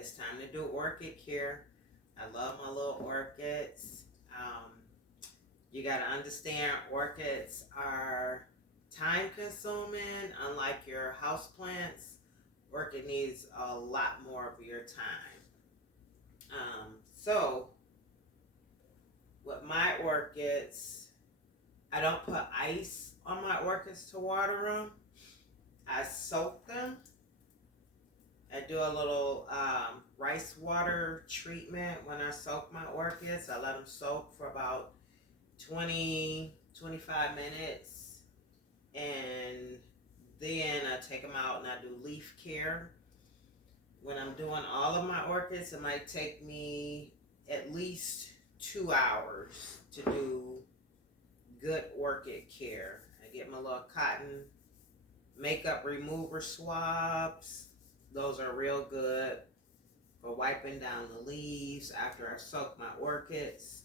It's time to do orchid care. I love my little orchids. You got to understand orchids are time consuming, unlike your house plants. Orchid needs a lot more of your time. So with my orchids, I don't put ice on my orchids to water them. I soak them. I do a little rice water treatment when I soak my orchids. I let them soak for about 20-25 minutes. And then I take them out and I do leaf care. When I'm doing all of my orchids, it might take me at least 2 hours to do good orchid care. I get my little cotton makeup remover swabs. Those are real good for wiping down the leaves after I soak my orchids.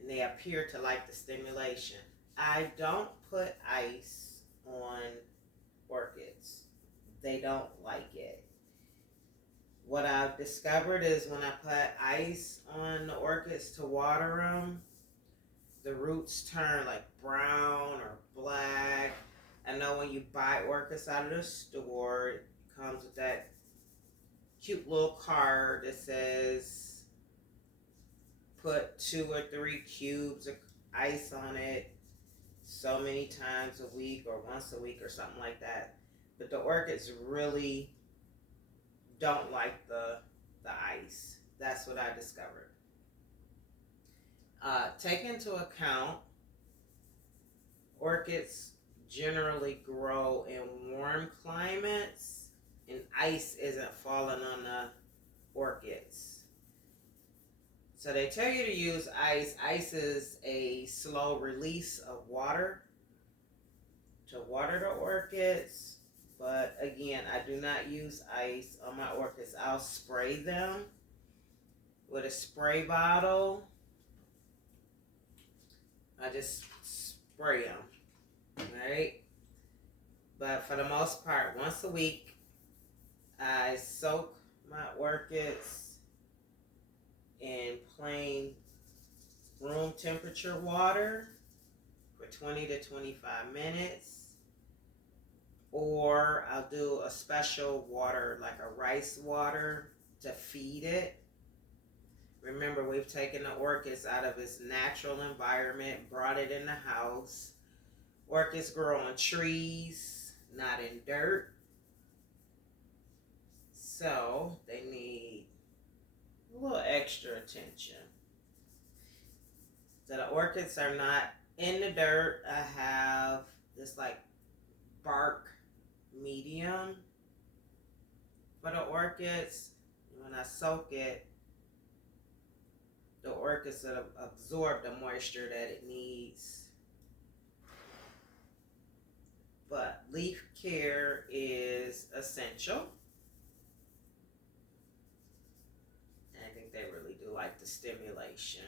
And they appear to like the stimulation. I don't put ice on orchids. They don't like it. What I've discovered is when I put ice on the orchids to water them, the roots turn like brown or black. I know when you buy orchids out of the store, it comes with that cute little card that says put 2 or 3 cubes of ice on it so many times a week or once a week or something like that. But the orchids really don't like the ice. That's what I discovered. Take into account orchids generally grow in warm climates and ice isn't falling on the orchids. So they tell you to use ice. Ice is a slow release of water to water the orchids. But again, I do not use ice on my orchids. I'll spray them with a spray bottle. I just spray them, right? But for the most part, once a week, I soak my orchids in plain room temperature water for 20 to 25 minutes. Or I'll do a special water, like a rice water, to feed it. Remember, we've taken the orchids out of its natural environment, brought it in the house. Orchids grow on trees, not in dirt. So they need a little extra attention. So the orchids are not in the dirt. I have this like bark medium for the orchids. When I soak it, the orchids will absorb the moisture that it needs. But leaf care is essential. And I think they really do like the stimulation.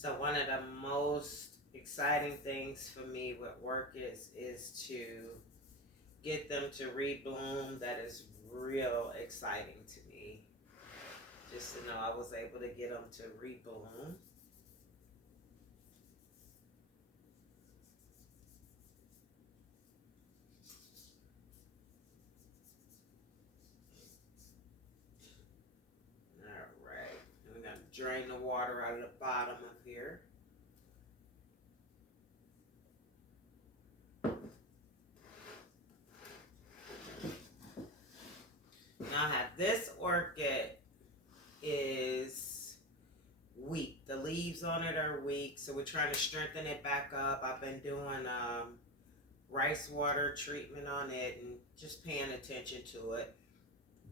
So one of the most exciting things for me with orchids is to get them to rebloom. That is real exciting to me. Just to know I was able to get them to rebloom. Alright, and we're going to drain the water out of the bottom of here. The leaves on it are weak, so we're trying to strengthen it back up. I've been doing rice water treatment on it and just paying attention to it.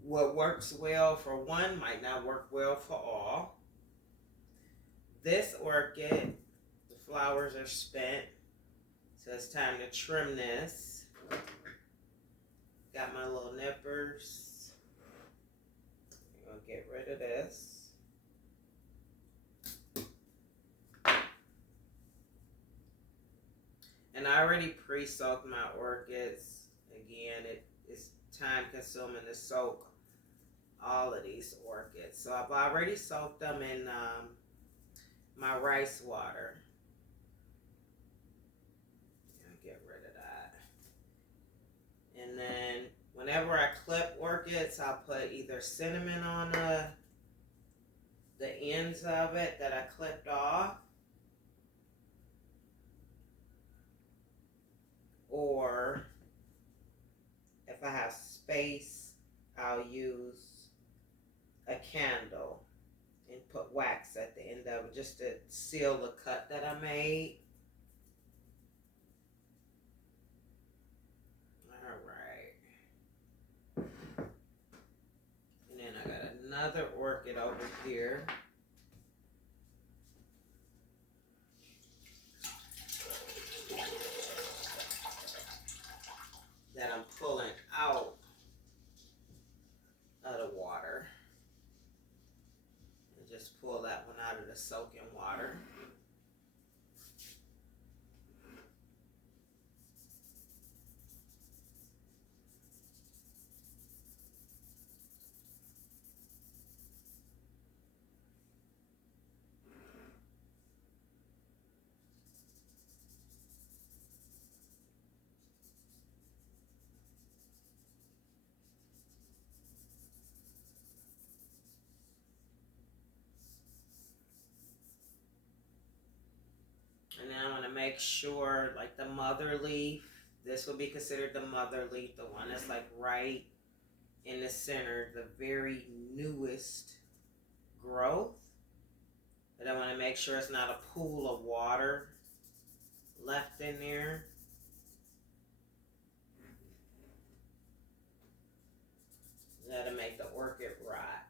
What works well for one might not work well for all. This orchid, the flowers are spent, so it's time to trim this. Got my little nippers. I'm gonna get rid of this. And I already pre-soaked my orchids. Again, it's time consuming to soak all of these orchids. So I've already soaked them in my rice water. Get rid of that. And then whenever I clip orchids, I'll put either cinnamon on the ends of it that I clipped off, or if I have space, I'll use a candle and put wax at the end of it just to seal the cut that I made. Alright. And then I got another orchid over here. That I'm pulling out of the water. And just pull that one out of the soaking water. And then I want to make sure, like the mother leaf, this will be considered the mother leaf, the one that's like right in the center, the very newest growth. But I want to make sure it's not a pool of water left in there. That'll make the orchid rot.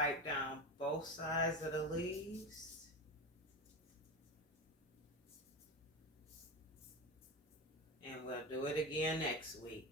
wipe down both sides of the leaves. And we'll do it again next week.